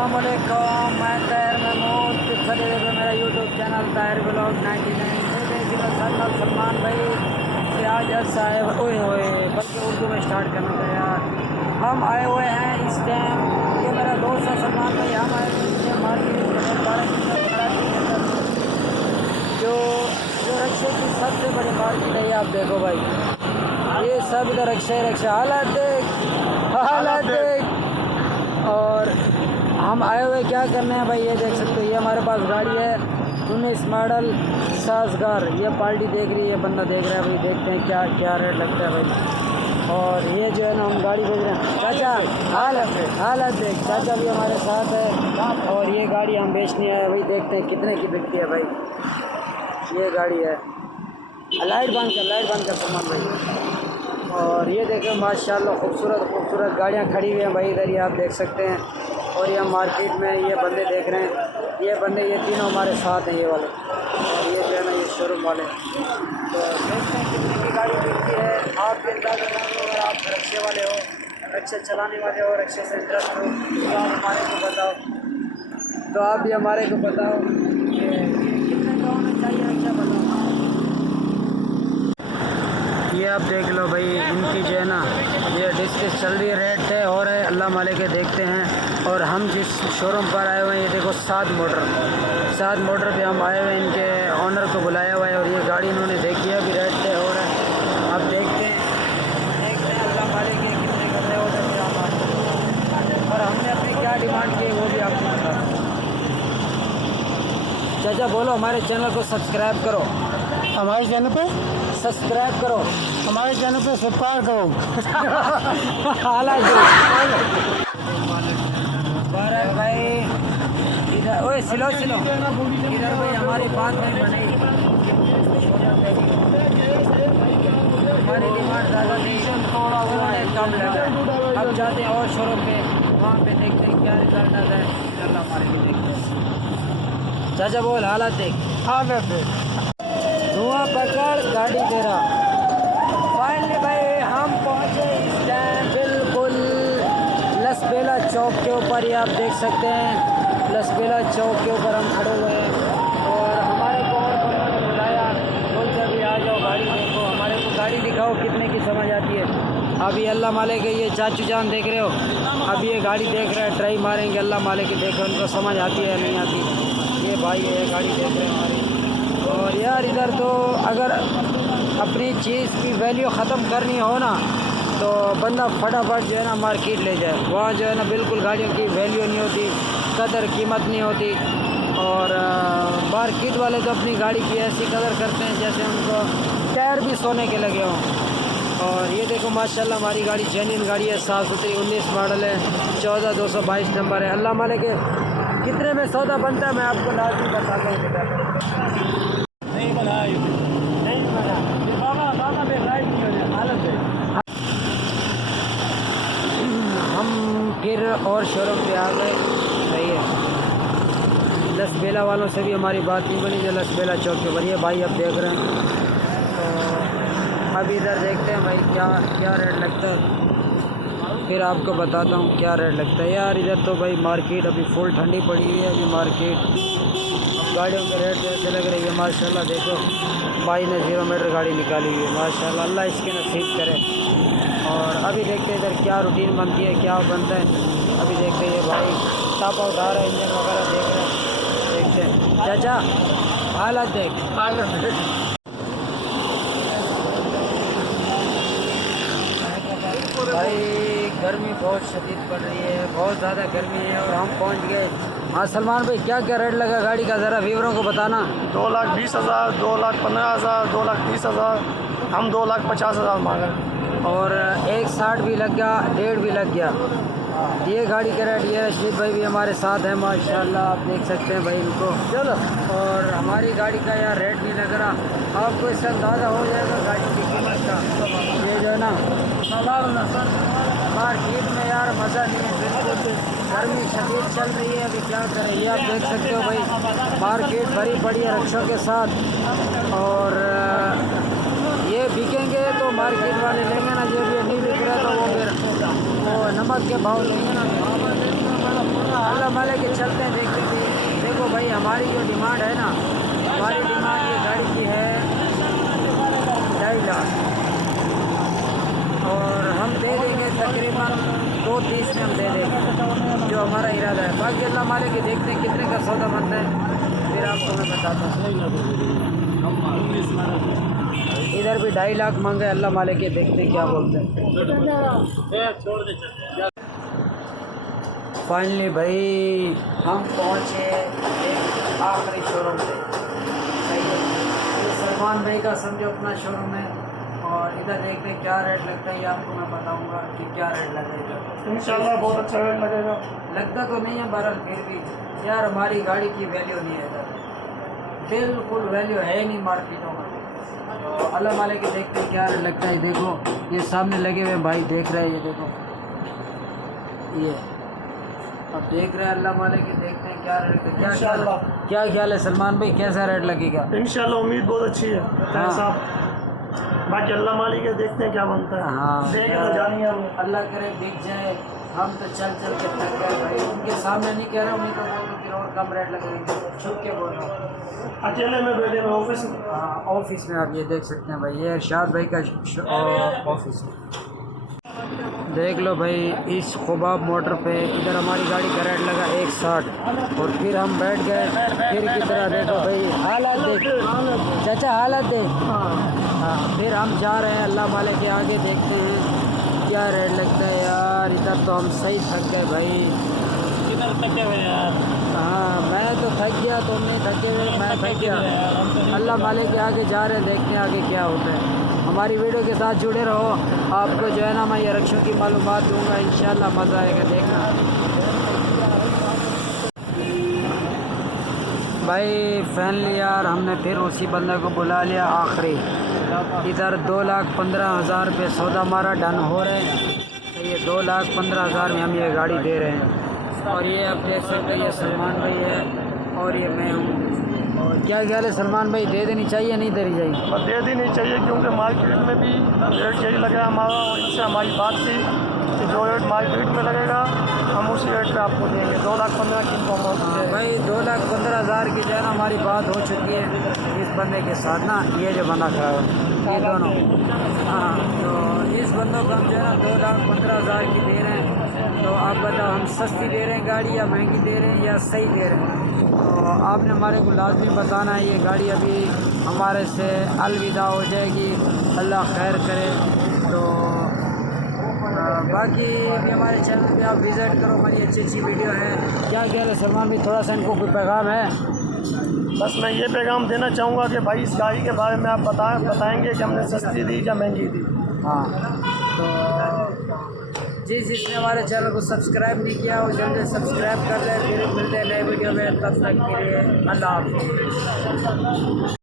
अस्सलाम वालेकुम, मैं ताहिर महमूद। चले देखो मेरा यूट्यूब चैनल ताहिर ब्लॉग 99। देखिए सलमान भाई से आज साहब ओए होए बल्कि उर्दू में स्टार्ट करना था यार। हम आए हुए हैं इस टाइम, ये मेरा दोस्त है सलमान भाई। हम आए हुए हैं मार्केट जो रक्शे की सबसे बड़ी मार्केट है। आप देखो भाई, ये सब इधर रक्शा हालत देख। और हम आए हुए क्या करने हैं भाई, ये देख सकते हो। ये हमारे पास गाड़ी है 19 मॉडल साजगार। ये पार्टी देख रही है, बंदा देख रहा है भाई। देखते हैं क्या क्या रेट लगता है भाई। और ये जो है ना, हम गाड़ी भेज रहे हैं। चाचा हालत देख, चाचा भी हमारे साथ है। और ये गाड़ी हम बेचने आए भाई। देखते हैं कितने की बिकती है भाई। ये गाड़ी है, लाइट बंद कर सलमान भाई। और ये देखें माशाल्लाह खूबसूरत गाड़ियाँ खड़ी हुई हैं भाई इधर, ये आप देख सकते हैं। और ये मार्केट में ये बंदे देख रहे हैं, ये बंदे ये तीनों हमारे साथ हैं, ये वाले। और ये जो है ना, ये शोरूम वाले। तो देखते हैं कितने की गाड़ी बिकती है। आप अगर आप रक्शे वाले हो, रक्शे चलाने वाले हो, रक्शे से इंटरेस्ट हो, तो आप हमारे को बताओ कि कितने का होना चाहिए रक्शा, बताओ। ये आप देख लो भाई, इनकी जो है ना, ये डिस्कस चल रही है, रेट है और है अल्लाह माले के। देखते हैं। और हम जिस शोरूम पर आए हुए हैं, ये देखो सात मोटर पे हम आए हुए हैं। इनके ऑनर को बुलाया हुआ है और ये गाड़ी इन्होंने देखी है, अभी रेट है और है। अब देखते हैं अल्लाह माले के कितने करने होते हैं हम। और हमने अपनी क्या डिमांड की वो भी आपको बता। चाचा बोलो, हमारे चैनल को सब्सक्राइब करो, हमारे चैनल पे सब्सक्राइब करो, हमारे चैनल पे सब्सक्राइब करो। भाई इधर ओए सिलो इधर भाई, हमारी बात नहीं बनी। हमारी डिमांड ज़्यादा नहीं, उन्होंने कम लगा। अब जाते हैं और शोरूम पे, वहाँ पे देखते हैं क्या रिजल्ट आता है। इंशाल्लाह हमारे को देखते हैं। चाचा बोल, हालत देख, धुआं पकड़ गाड़ी तेरा। फाइनली भाई हम पहुँचे इस टाइम बिल्कुल लसबेला चौक के ऊपर। ये आप देख सकते हैं, लसबेला चौक के ऊपर हम खड़े हुए हैं। और हमारे को और उन्होंने बुलाया, बोलते अभी आ जाओ गाड़ी देखो, हमारे को गाड़ी दिखाओ कितने की समझ आती है। अभी अल्लाह माले के ये चाचू जान देख रहे हो, अभी ये गाड़ी देख रहे हैं, ट्राई मारेंगे। अल्लाह माले के देख रहे हैं, उनको समझ आती है नहीं आती। ये भाई है, ये गाड़ी देख रहे हैं हमारी। और यार इधर तो अगर अपनी चीज़ की वैल्यू ख़त्म करनी हो ना, तो बंदा फटाफट जो है ना मार्केट ले जाए। वहाँ जो है ना बिल्कुल गाड़ियों की वैल्यू नहीं होती, कदर कीमत नहीं होती। और मार्केट वाले तो अपनी गाड़ी की ऐसी कदर करते हैं जैसे उनको टायर भी सोने के लगे हों। और ये देखो माशाल्लाह हमारी गाड़ी जेन्युइन गाड़ी है, साफ़ सुथरी, 19 मॉडल है, 14222 नंबर है। अल्लाह माले के कितने में सौदा बनता है मैं आपको लाजमी बताता हूँ। नहीं बना हालत है। हम फिर और शोरूम पे आ गए। सही है, लसबेला वालों से भी हमारी बात नहीं बनी जो लसबेला चौक के ऊपर। ये भाई अब देख रहे हैं, तो अभी इधर देखते हैं भाई क्या रेट लगता है, फिर आपको बताता हूँ क्या रेट लगता है। यार इधर तो भाई मार्केट अभी फुल ठंडी पड़ी हुई है। अभी मार्केट गाड़ियों के रेट जैसे लग रही है माशाल्लाह। देखो भाई ने 0 मीटर गाड़ी निकाली हुई है माशाल्लाह, अल्लाह इसके नसीब करे। और अभी देखते हैं इधर क्या रूटीन बनती है, क्या बनता है। अभी देखते हैं, ये भाई टापा उठा रहा है, इंजन वगैरह देख रहे हैं। देखते हैं चाचा, हालत देख। भाई गर्मी बहुत शदीद पड़ रही है, बहुत ज़्यादा गर्मी है। और हम पहुंच गए। हाँ सलमान भाई, क्या क्या रेट लगा गाड़ी का, ज़रा व्यूअरों को बताना। 2,20,000, 2,15,000, 2,30,000, हम 2,50,000 मांगे। और 1,60 भी लग गया, 1.5 भी लग गया। ये गाड़ी के रेट। ये रशीद भाई भी हमारे साथ हैं माशाल्लाह, आप देख सकते हैं भाई इनको। चलो, और हमारी गाड़ी का यार रेट नहीं लग रहा, आपको इससे अंदाज़ा हो जाएगा गाड़ी की कीमत का। ये जो है ना मार्केट में यार मज़ा नहीं है, बिल्कुल गर्मी शदीद चल रही है। अभी क्या करें, ये आप देख सकते हो भाई, मार्केट भरी पड़ी है रक्षों के साथ। और ये बिकेंगे तो मार्केट वाले लेंगे ना, जब ये नहीं बिक रहा तो वो फिर वो नमक के भाव लेंगे ना। अल्लाह माले के चलते हैं, देखते भी। देखो भाई हमारी जो डिमांड है ना, हमारी डिमांड ये गाड़ी की है 2.5 लाख, और हम दे देंगे तकरीबन 2.30 में हम दे देंगे, जो हमारा इरादा है। बाकी अल्लाह माले के देखते हैं कितने का सौदा बनता है, फिर आपको मैं बताता हूँ। इधर भी 2.5 लाख मांगे, अल्लाह माले के देखते हैं क्या बोलते हैं। फाइनली भाई हम पहुँचे एक आखिरी शोरूम पे। सही है, ये सलमान भाई का समझो अपना शोरूम है, और इधर देखते हैं क्या रेट लगता है, ये आपको मैं बताऊंगा कि क्या रेट लगेगा। इंशाल्लाह बहुत अच्छा रेट लगेगा। लगता तो नहीं है बहरहाल, फिर भी यार हमारी गाड़ी की वैल्यू नहीं है इधर, बिल्कुल वैल्यू है नहीं मार्केटों में। तो अल्लाह माले के देखते हैं क्या रेट लगता है। देखो ये सामने लगे हुए भाई देख रहे हैं, ये देखो ये अब देख रहे हैं। अल्लाह माले के देखते हैं क्या रेट, क्या ख्याल है सलमान भाई, कैसा रेट लगेगा? इंशाल्लाह उम्मीद बहुत अच्छी है साहब। बाकी अल्लाह मालिक है, देखते हैं क्या बनता है। हाँ देखे तो जानिए हम। अल्लाह करे बिक जाए, हम तो चल चल के थक गए भाई। उनके सामने नहीं कह रहा हूँ, नहीं तो बोल रहा हूँ फिर और कम रेट लगेगा, छुप के बोल रहा हूँ। अकेले में बैठे में ऑफिस में। हाँ ऑफिस में आप ये देख सकते हैं भाई, ये इरशाद भाई का ऑफिस है। देख लो भाई इस खुबाब मोटर पे, इधर हमारी गाड़ी का रेट लगा 160, और फिर हम बैठ गए फिर की तरह। देखो भाई हालात देख चाचा, हालात देख। हाँ फिर हम जा रहे हैं अल्लाह वाले के आगे, देखते हैं क्या रेट लगता है। यार इधर तो हम सही थक गए भाई। किधर थके हुए यार? हाँ मैं तो थक गया, तुम नहीं थके हुए, मैं थक गया। अल्लाह वाले के आगे जा रहे हैं, देखते हैं आगे क्या होता है। हमारी वीडियो के साथ जुड़े रहो, आपको जो है ना मैं ये रक्षों की मालूमात दूंगा, इंशाल्लाह मज़ा आएगा देखना। भाई फाइनली यार हमने फिर उसी बंदे को बुला लिया आखिरी। इधर 2,15,000 रुपये सौदा हमारा डन हो रहे हैं। तो ये 2,15,000 में हम ये गाड़ी दे रहे हैं, और ये आप देख सकते हैं ये सलमान भाई है और ये मैं हूँ। और क्या ख्याल है सलमान भाई, दे देनी चाहिए नहीं देनी चाहिए? और दे देनी चाहिए, क्योंकि मार्केट में भी रेट यही लगा हमारा, और इनसे हमारी बात थी कि जो रेट मार्केट में लगेगा हम उसी रेट पे आपको देंगे। 2,15,000 की अमाउंट भाई 2,15,000 की जो है ना हमारी बात हो चुकी है इस बंदे के साथ ना, ये जो बंदा खड़ा है ये दोनों। हाँ तो इस बंदों को हम जो है ना 2,15,000 की दे रहे हैं। तो आप बताओ हम सस्ती दे रहे हैं गाड़ी, या महंगी दे रहे हैं, या सही दे रहे हैं? तो आपने हमारे को लाजमी बताना है। ये गाड़ी अभी हमारे से अलविदा हो जाएगी, अल्लाह खैर करे। तो बाकी भी हमारे चैनल पे आप विज़िट करो, हमारी अच्छी अच्छी वीडियो है। क्या कह रहे सलमान भी, थोड़ा सा इनको कोई पैगाम है? बस मैं ये पैगाम देना चाहूँगा कि भाई इस गाड़ी के बारे में आप बताएंगे कि हमने सस्ती दी या महंगी दी। हाँ तो जिसने हमारे चैनल को सब्सक्राइब नहीं किया वो जल्दी सब्सक्राइब कर ले। फिर मिलते हैं नए वीडियो में, तब तक के लिए अल्लाह हाफ़िज़।